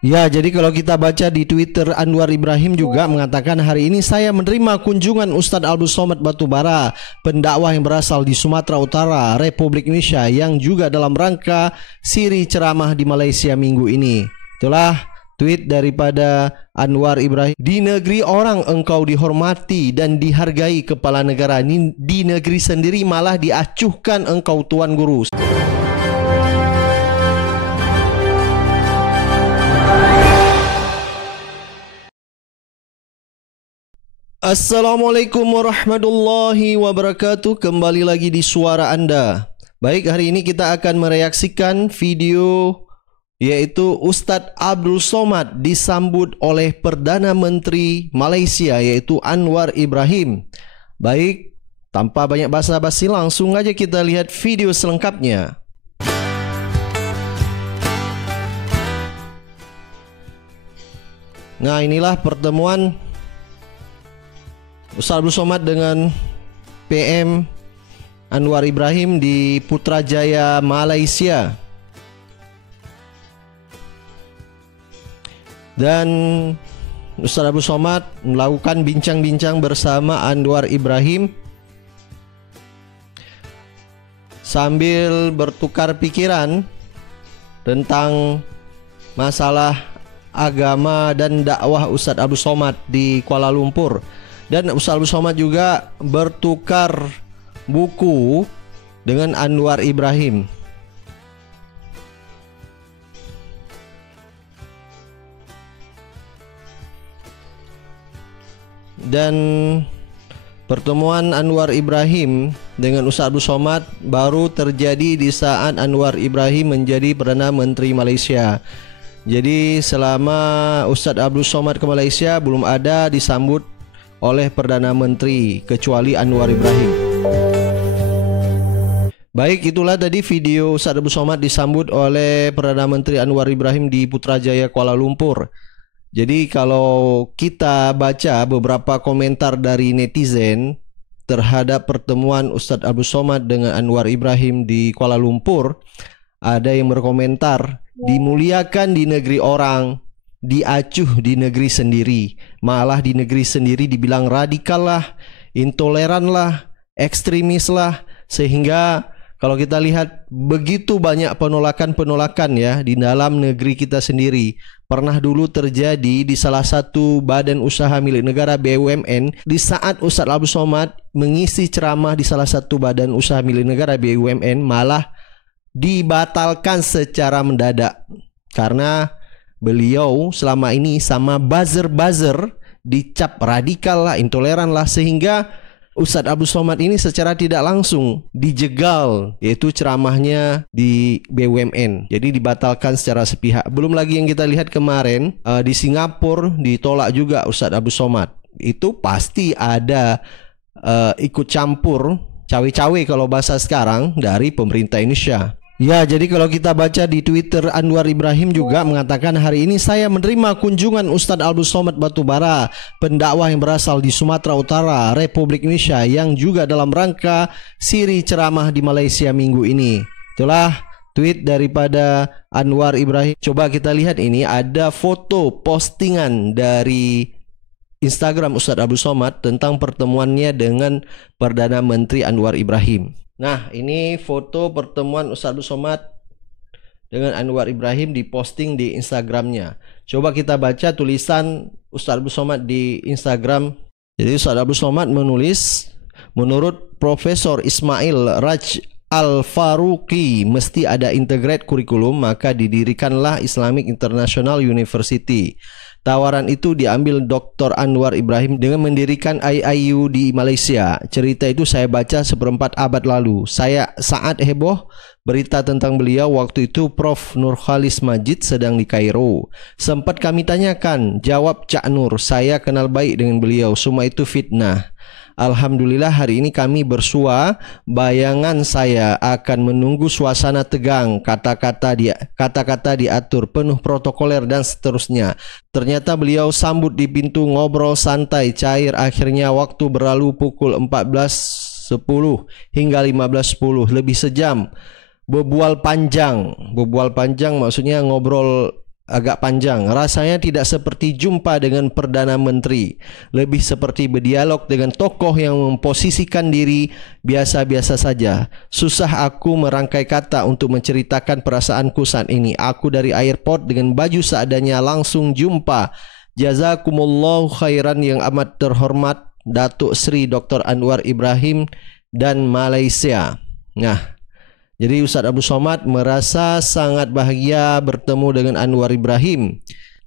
Ya, jadi kalau kita baca di Twitter, Anwar Ibrahim juga mengatakan hari ini saya menerima kunjungan Ustadz Abdul Somad Batubara, pendakwah yang berasal di Sumatera Utara, Republik Indonesia, yang juga dalam rangka siri ceramah di Malaysia minggu ini. Itulah tweet daripada Anwar Ibrahim. Di negeri orang engkau dihormati dan dihargai kepala negara, di negeri sendiri malah diacuhkan engkau tuan guru. Assalamualaikum warahmatullahi wabarakatuh. Kembali lagi di suara Anda. Baik, hari ini kita akan mereaksikan video yaitu Ustadz Abdul Somad disambut oleh Perdana Menteri Malaysia yaitu Anwar Ibrahim. Baik, tanpa banyak basa-basi langsung aja kita lihat video selengkapnya. Nah, inilah pertemuan Ustadz Abdul Somad dengan PM Anwar Ibrahim di Putrajaya, Malaysia. Dan Ustadz Abdul Somad melakukan bincang-bincang bersama Anwar Ibrahim sambil bertukar pikiran tentang masalah agama dan dakwah Ustadz Abdul Somad di Kuala Lumpur. Dan Ustadz Abdul Somad juga bertukar buku dengan Anwar Ibrahim. Dan pertemuan Anwar Ibrahim dengan Ustadz Abdul Somad baru terjadi di saat Anwar Ibrahim menjadi Perdana Menteri Malaysia. Jadi selama Ustadz Abdul Somad ke Malaysia belum ada disambut oleh Perdana Menteri kecuali Anwar Ibrahim. Baik, itulah tadi video Ustadz Abdul Somad disambut oleh Perdana Menteri Anwar Ibrahim di Putrajaya, Kuala Lumpur. Jadi kalau kita baca beberapa komentar dari netizen terhadap pertemuan Ustadz Abdul Somad dengan Anwar Ibrahim di Kuala Lumpur, ada yang berkomentar, dimuliakan di negeri orang, diacuh di negeri sendiri, malah di negeri sendiri dibilang radikal lah, intoleran lah, ekstremis lah. Sehingga kalau kita lihat begitu banyak penolakan-penolakan ya di dalam negeri kita sendiri. Pernah dulu terjadi di salah satu badan usaha milik negara BUMN, di saat Ustadz Abdul Somad mengisi ceramah di salah satu badan usaha milik negara BUMN, malah dibatalkan secara mendadak karena beliau selama ini sama buzzer-buzzer dicap radikal lah, intoleran lah, sehingga Ustadz Abdul Somad ini secara tidak langsung dijegal yaitu ceramahnya di BUMN. Jadi dibatalkan secara sepihak. Belum lagi yang kita lihat kemarin di Singapura ditolak juga Ustadz Abdul Somad. Itu pasti ada ikut campur cawe-cawe kalau bahasa sekarang dari pemerintah Indonesia. Ya, jadi kalau kita baca di Twitter, Anwar Ibrahim juga mengatakan hari ini saya menerima kunjungan Ustadz Abdul Somad Batubara, pendakwah yang berasal di Sumatera Utara, Republik Indonesia, yang juga dalam rangka siri ceramah di Malaysia minggu ini. Itulah tweet daripada Anwar Ibrahim. Coba kita lihat, ini ada foto postingan dari Instagram Ustadz Abdul Somad tentang pertemuannya dengan Perdana Menteri Anwar Ibrahim. Nah, ini foto pertemuan Ustadz Abdul Somad dengan Anwar Ibrahim diposting di Instagramnya. Coba kita baca tulisan Ustadz Abdul Somad di Instagram. Jadi Ustadz Abdul Somad menulis, menurut Profesor Ismail Raj Al-Faruqi mesti ada integrate kurikulum, maka didirikanlah Islamic International University. Tawaran itu diambil Dr. Anwar Ibrahim dengan mendirikan IIU di Malaysia. Cerita itu saya baca seperempat abad lalu. Saya saat heboh berita tentang beliau waktu itu Prof. Nurkhalis Majid sedang di Kairo. Sempat kami tanyakan, jawab Cak Nur, saya kenal baik dengan beliau, semua itu fitnah. Alhamdulillah hari ini kami bersua. Bayangan saya akan menunggu suasana tegang, kata-kata diatur, penuh protokoler dan seterusnya. Ternyata beliau sambut di pintu, ngobrol santai, cair. Akhirnya waktu berlalu pukul 14.10 hingga 15.10, lebih sejam. Berbual panjang maksudnya ngobrol agak panjang. Rasanya tidak seperti jumpa dengan Perdana Menteri, lebih seperti berdialog dengan tokoh yang memposisikan diri biasa-biasa saja. Susah aku merangkai kata untuk menceritakan perasaanku saat ini. Aku dari airport dengan baju seadanya langsung jumpa. Jazakumullahu khairan yang amat terhormat Datuk Seri Dr. Anwar Ibrahim dan Malaysia. Nah, jadi Ustaz Abdul Somad merasa sangat bahagia bertemu dengan Anwar Ibrahim.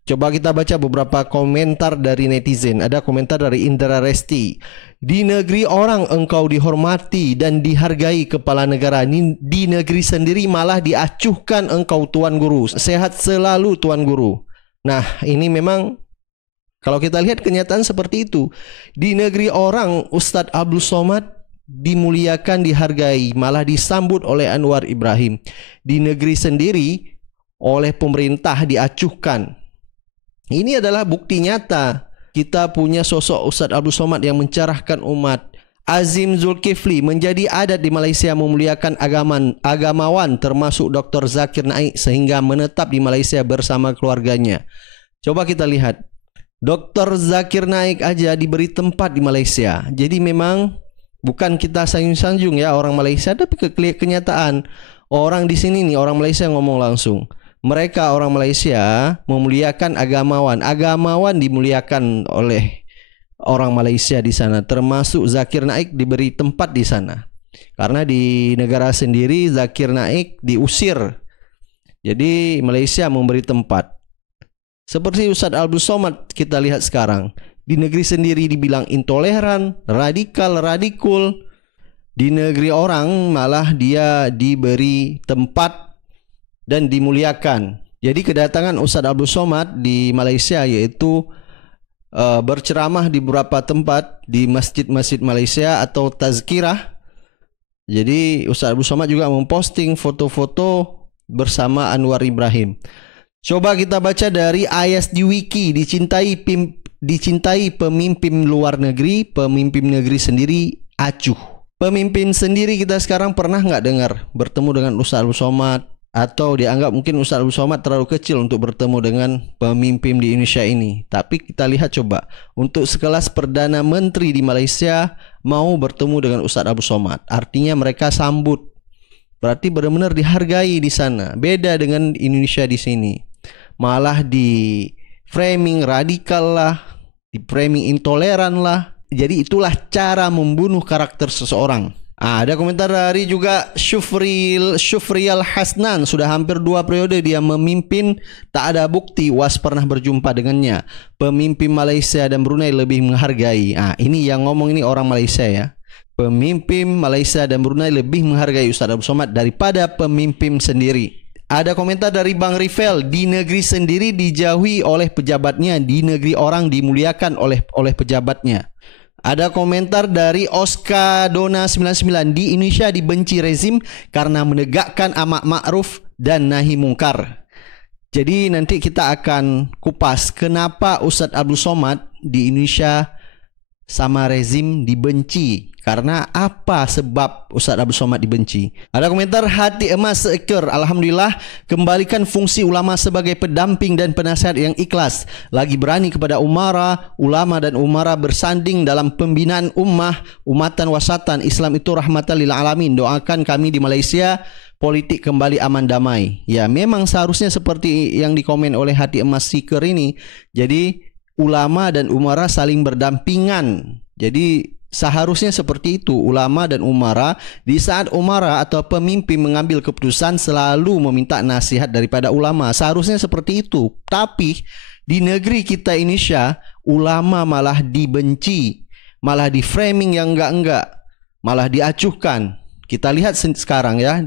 Coba kita baca beberapa komentar dari netizen. Ada komentar dari Indra Resti. Di negeri orang engkau dihormati dan dihargai kepala negara. Di negeri sendiri malah diacuhkan engkau Tuan Guru. Sehat selalu Tuan Guru. Nah, ini memang kalau kita lihat kenyataan seperti itu. Di negeri orang Ustaz Abdul Somad dimuliakan, dihargai, malah disambut oleh Anwar Ibrahim. Di negeri sendiri oleh pemerintah diacuhkan. Ini adalah bukti nyata kita punya sosok Ustaz Abdul Somad yang mencerahkan umat. Azim Zulkifli, menjadi adat di Malaysia memuliakan agamawan termasuk Dr. Zakir Naik sehingga menetap di Malaysia bersama keluarganya. Coba kita lihat, Dr. Zakir Naik aja diberi tempat di Malaysia. Jadi memang bukan kita sanjung-sanjung ya orang Malaysia, tapi kenyataan orang di sini nih, orang Malaysia ngomong langsung. Mereka orang Malaysia memuliakan agamawan. Agamawan dimuliakan oleh orang Malaysia di sana, termasuk Zakir Naik diberi tempat di sana. Karena di negara sendiri Zakir Naik diusir. Jadi Malaysia memberi tempat. Seperti Ustaz Abdul Somad kita lihat sekarang. Di negeri sendiri dibilang intoleran, radikal, radikul. Di negeri orang malah dia diberi tempat dan dimuliakan. Jadi kedatangan Ustaz Abdul Somad di Malaysia yaitu berceramah di beberapa tempat di masjid-masjid Malaysia atau tazkirah. Jadi Ustaz Abdul Somad juga memposting foto-foto bersama Anwar Ibrahim. Coba kita baca dari ayat di wiki. Dicintai pemimpin luar negeri, pemimpin negeri sendiri acuh. Pemimpin sendiri kita sekarang pernah nggak dengar bertemu dengan Ustaz Abdul Somad, atau dianggap mungkin Ustaz Abdul Somad terlalu kecil untuk bertemu dengan pemimpin di Indonesia ini. Tapi kita lihat coba, untuk sekelas Perdana Menteri di Malaysia mau bertemu dengan Ustaz Abdul Somad, artinya mereka sambut. Berarti benar-benar dihargai di sana. Beda dengan Indonesia di sini. Malah di framing radikal lah, di framing intoleran lah. Jadi itulah cara membunuh karakter seseorang. Ada komentar dari juga Syufrial Hasnan. Sudah hampir 2 periode dia memimpin, tak ada bukti Was pernah berjumpa dengannya. Pemimpin Malaysia dan Brunei lebih menghargai. Ini yang ngomong ini orang Malaysia ya. Pemimpin Malaysia dan Brunei lebih menghargai Ustaz Abdul Somad daripada pemimpin sendiri. Ada komentar dari Bang Rifel. Di negeri sendiri dijauhi oleh pejabatnya, di negeri orang dimuliakan oleh pejabatnya. Ada komentar dari Oscar Dona 99. Di Indonesia dibenci rezim karena menegakkan amar ma'ruf dan nahi mungkar. Jadi nanti kita akan kupas kenapa Ustaz Abdul Somad di Indonesia sama rezim dibenci. Karena apa sebab Ustaz Abdul Somad dibenci? Ada komentar hati emas seekor. Alhamdulillah, kembalikan fungsi ulama sebagai pendamping dan penasihat yang ikhlas. Lagi berani kepada ulama dan umara bersanding dalam pembinaan umatan wasatan. Islam itu rahmatan lil alamin. Doakan kami di Malaysia politik kembali aman damai. Ya, memang seharusnya seperti yang dikomen oleh hati emas seeker ini. Jadi ulama dan umara saling berdampingan. Jadi seharusnya seperti itu, ulama dan umara. Di saat umara atau pemimpin mengambil keputusan selalu meminta nasihat daripada ulama. Seharusnya seperti itu. Tapi di negeri kita Indonesia, ulama malah dibenci, malah di framing yang enggak-enggak, malah diacuhkan. Kita lihat sekarang ya,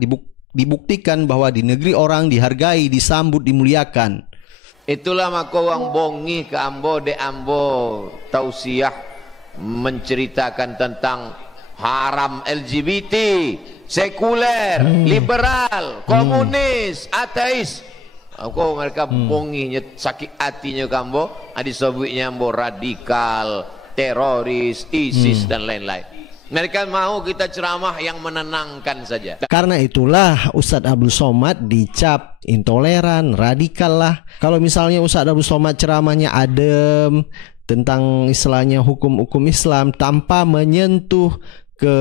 dibuktikan bahwa di negeri orang dihargai, disambut, dimuliakan. Itulah maka orang bongi ke Ambo de Ambo tausiah menceritakan tentang haram LGBT, sekuler, liberal, komunis, ateis. Kau mereka bonginya sakit hatinya kambo, disebutnya ambo radikal, teroris, ISIS dan lain-lain. Mereka mau kita ceramah yang menenangkan saja. Karena itulah Ustadz Abdul Somad dicap intoleran, radikal lah. Kalau misalnya Ustadz Abdul Somad ceramahnya adem tentang istilahnya hukum-hukum Islam tanpa menyentuh ke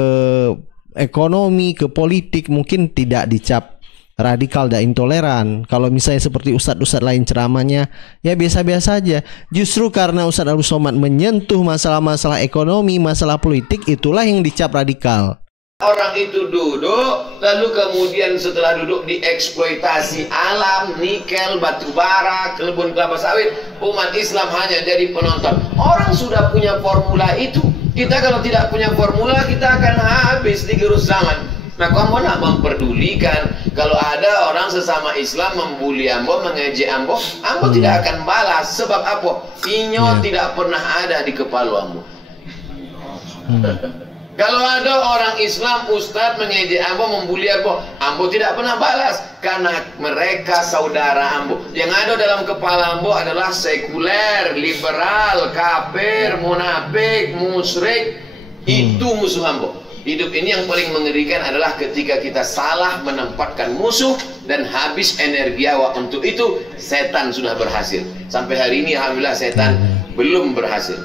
ekonomi, ke politik, mungkin tidak dicap radikal dan intoleran. Kalau misalnya seperti ustadz-ustadz lain ceramahnya ya biasa-biasa aja. Justru karena Ustadz Abdul Somad menyentuh masalah-masalah ekonomi, masalah politik, itulah yang dicap radikal. Orang itu duduk, lalu kemudian setelah duduk dieksploitasi alam, nikel, batu bara, kebun kelapa sawit. Umat Islam hanya jadi penonton. Orang sudah punya formula itu. Kita kalau tidak punya formula, kita akan habis di gerus zaman. Nah, kamu nak memperdulikan kalau ada orang sesama Islam membuli ambo, mengejek ambo, ambo tidak akan balas. Sebab apa? Inyo tidak pernah ada di kepala ambo. Kalau ada orang Islam, ustadz mengejek ambo, membuli ambo, ambo tidak pernah balas. Karena mereka saudara ambo. Yang ada dalam kepala ambo adalah sekuler, liberal, kafir, munafik, musyrik. Itu musuh ambo. Hidup ini yang paling mengerikan adalah ketika kita salah menempatkan musuh dan habis energi awak untuk itu. Setan sudah berhasil. Sampai hari ini alhamdulillah setan belum berhasil.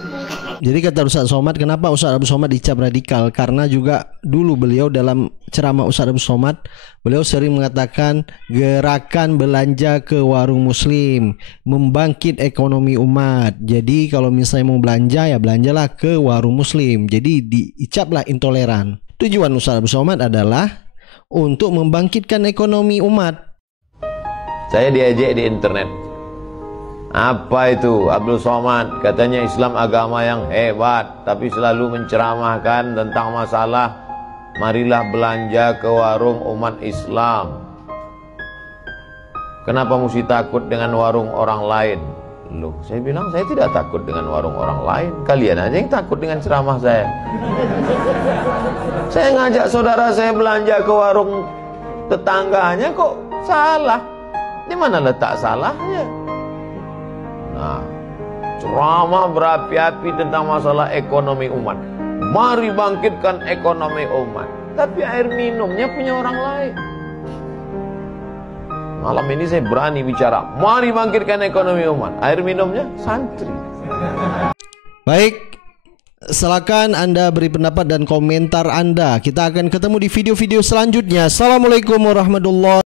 Jadi kata Ustadz Somad, kenapa Ustadz Abdul Somad dicap radikal? Karena juga dulu beliau dalam ceramah Ustadz Abdul Somad, beliau sering mengatakan gerakan belanja ke warung muslim, membangkit ekonomi umat. Jadi kalau misalnya mau belanja ya belanjalah ke warung muslim. Jadi dicaplah intoleran. Tujuan Ustadz Abdul Somad adalah untuk membangkitkan ekonomi umat. Saya diajak di internet. Apa itu Abdul Somad? Katanya Islam agama yang hebat, tapi selalu menceramahkan tentang masalah marilah belanja ke warung umat Islam. Kenapa mesti takut dengan warung orang lain? Loh, saya bilang saya tidak takut dengan warung orang lain. Kalian aja yang takut dengan ceramah saya. Saya ngajak saudara saya belanja ke warung tetangganya kok salah. Di mana letak salahnya? Nah, ceramah berapi-api tentang masalah ekonomi umat. Mari bangkitkan ekonomi umat. Tapi air minumnya punya orang lain. Malam ini saya berani bicara, mari bangkitkan ekonomi umat. Air minumnya santri. Baik, silakan Anda beri pendapat dan komentar Anda. Kita akan ketemu di video-video selanjutnya. Assalamualaikum warahmatullahi wabarakatuh.